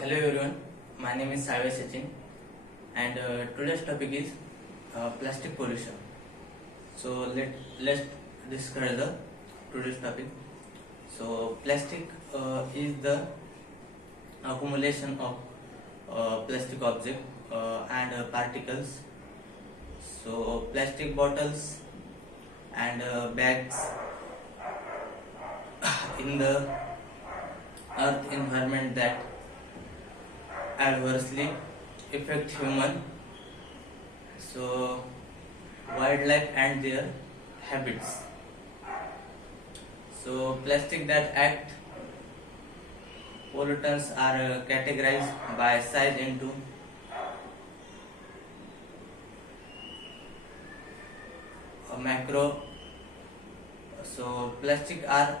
Hello everyone, my name is Sarve Sachin, and today's topic is plastic pollution. So let's discuss the today's topic. So plastic is the accumulation of plastic object and particles. So plastic bottles and bags in the earth environment that adversely affect human, so wildlife and their habits. So plastic that act pollutants are categorized by size into a macro. So plastic are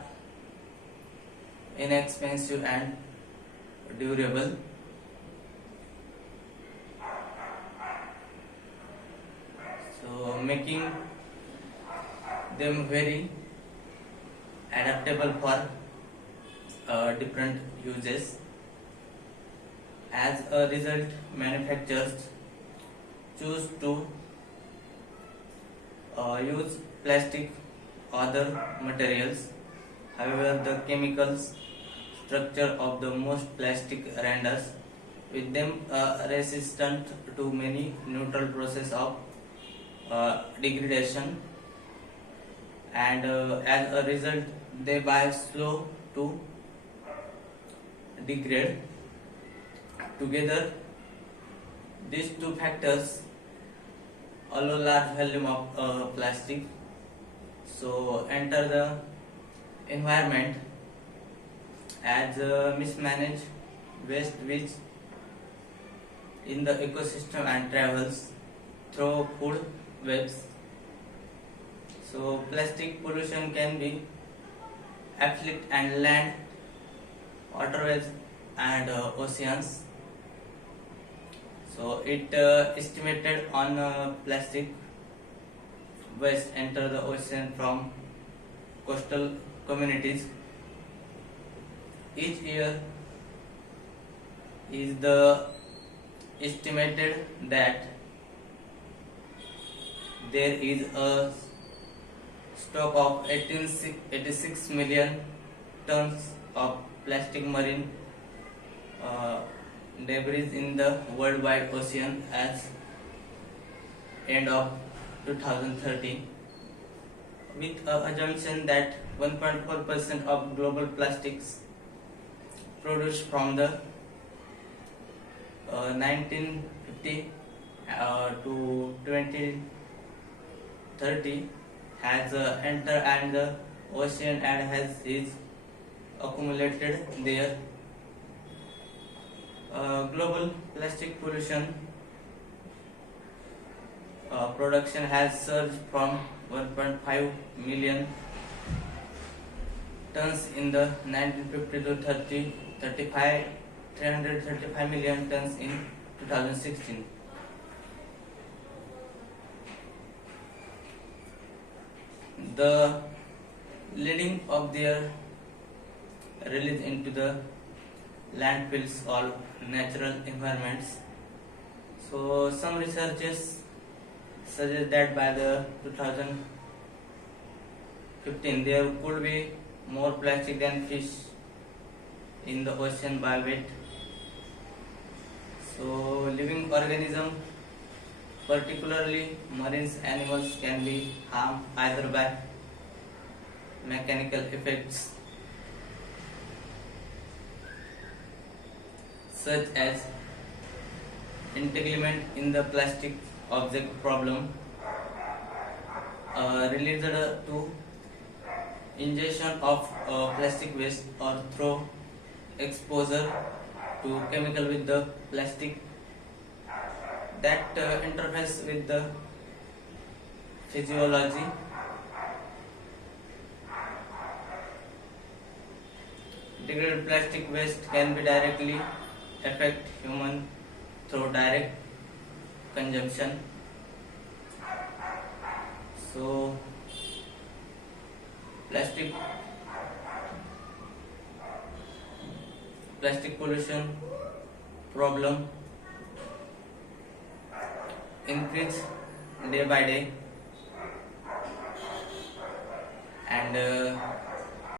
inexpensive and durable. So making them very adaptable for different uses. As a result, manufacturers choose to use plastic other materials. However, the chemicals structure of the most plastic renders with them resistant to many neutral process of degradation, and as a result they by slow to degrade. Together, these two factors allow large volume of plastic so enter the environment as mismanaged waste which in the ecosystem and travels through food webs. So plastic pollution can be afflict and land, waterways and oceans. So it estimated on plastic waste enter the ocean from coastal communities each year. Is the estimated that there is a stock of 86 million tons of plastic marine debris in the worldwide ocean as end of 2030, with a assumption that 1.4% of global plastics produced from the 1950 to 2030 has entered and the ocean and is accumulated there. Global plastic pollution production has surged from 1.5 million tons in the 1950 to 335 million tons in 2016. The leading of their release into the landfills or natural environments. So some researchers suggest that by the 2015 there could be more plastic than fish in the ocean by weight. So living organisms, particularly marine animals, can be harmed either by mechanical effects such as entanglement in the plastic object problem related to ingestion of plastic waste or through exposure to chemical with the plastic that interface with the physiology. Degraded plastic waste can be directly affect human through direct consumption. So plastic pollution problem increase day by day, and